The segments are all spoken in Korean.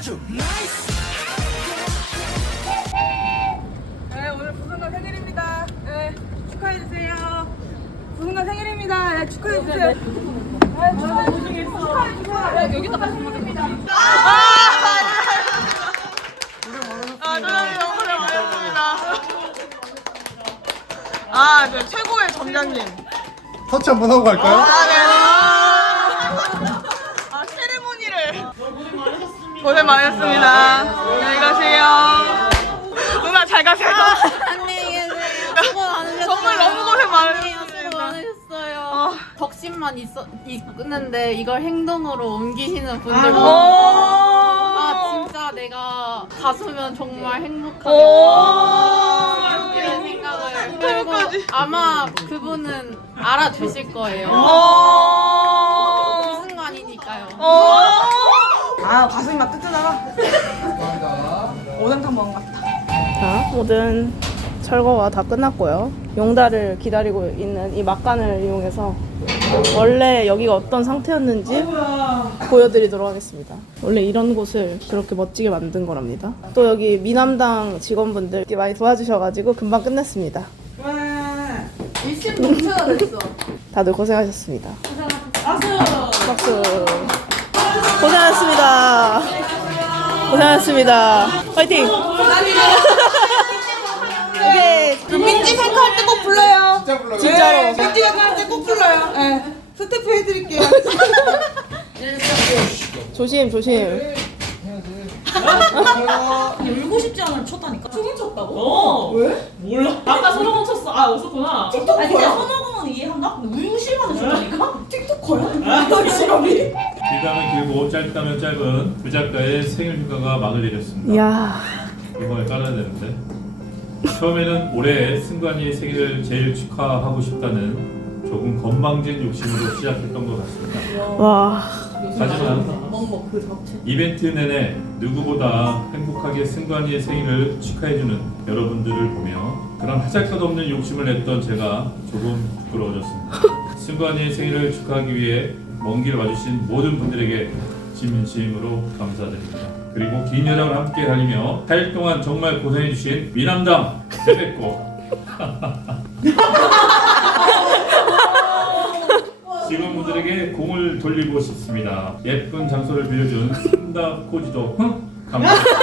네, 오늘 부승관 생일입니다. 네, 축하해주세요. 부승관 생일입니다. 네, 축하해주세요. 네, 축하해주세요. 축하해주세요. 네, 여기다 됩니다. 아, 고생 많으셨습니다. 아, 네, 최고의 점장님. 터치 한번 하고 갈까요? 아, 네. 고생 많으셨습니다. 안녕히 가세요. 누나 잘 가세요. 안녕히 계세요. 수고 많으셨어요. 정말 너무 고생. 수고 많으셨어요. 어. 덕심만 있어, 있는데 이걸 행동으로 옮기시는 분들 오. 보고 아 진짜 내가 가수면 정말 행복하겠다 오. 이런 생각을 그리고 아마 그분은 알아주실 거예요. 오. 무슨 관이니까요. 오. 아, 가슴이 막 뜨뜨나가. 오뎅탕 먹은 것 같다. 자, 모든 철거가 다 끝났고요. 용달을 기다리고 있는 이 막간을 이용해서 원래 여기가 어떤 상태였는지 보여드리도록 하겠습니다. 원래 이런 곳을 그렇게 멋지게 만든 거랍니다. 또 여기 미남당 직원분들 이렇게 많이 도와주셔가지고 금방 끝냈습니다. 일심 동체가 됐어. 다들 고생하셨습니다. 박수. 고생하셨습니다. 고생하셨습니다. 화이팅! 오케이. 민지 생크할 때 꼭 불러요. 진짜 불러요. 진짜로. 민지 생크할 때 꼭 불러요. 네. 스태프 해드릴게요. 조심, 조심. 울고 싶지 않으면 쳤다니까. 소금 쳤다고? 어. 왜? 몰라. 아까 손오공 쳤어. 아, 웃었구나. 틱톡커야? 아니, 근데 손오공은 이해한다? 근데 울고 실만을 쳤다니까? 틱톡커야? 아, 직업이? 길다면 길고 짧다면 짧은 그 작가의 생일 휴가가 막을 내렸습니다. 이야. 이번에 깔아야 되는데 처음에는 올해 승관이의 생일을 제일 축하하고 싶다는 조금 건방진 욕심으로 시작했던 것 같습니다. 와. 하지만 이벤트 내내 누구보다 행복하게 승관이의 생일을 축하해주는 여러분들을 보며 그런 하잘것 없는 욕심을 냈던 제가 조금 부끄러워졌습니다. 승관이의 생일을 축하하기 위해 먼 길 와주신 모든 분들에게 진심으로 감사드립니다. 그리고 긴 여정을 함께 달리며 8일 동안 정말 고생해주신 미남당 세뱃고 직원분들에게 공을 돌리고 싶습니다. 예쁜 장소를 빌려준 순다 코지도 감사합니다.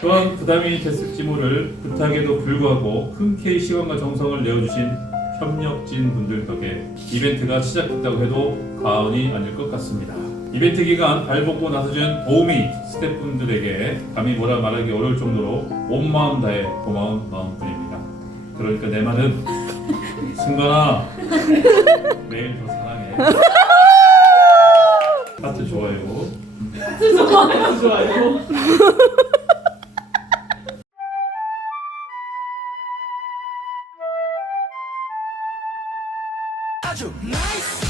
또한 부담이 됐을지 모를 부탁에도 불구하고 흔쾌히 시간과 정성을 내어주신 협력진 분들 덕에 이벤트가 시작됐다고 해도 과언이 아닐 것 같습니다. 이벤트 기간 발벗고 나서준 오미 스태프분들에게 감히 뭐라 말하기 어려울 정도로 온 마음 다해 고마운 마음뿐입니다. 그러니까 내 말은 승관아 매일 더 사랑해. 하트 좋아요. 좋아요. 아주 nice.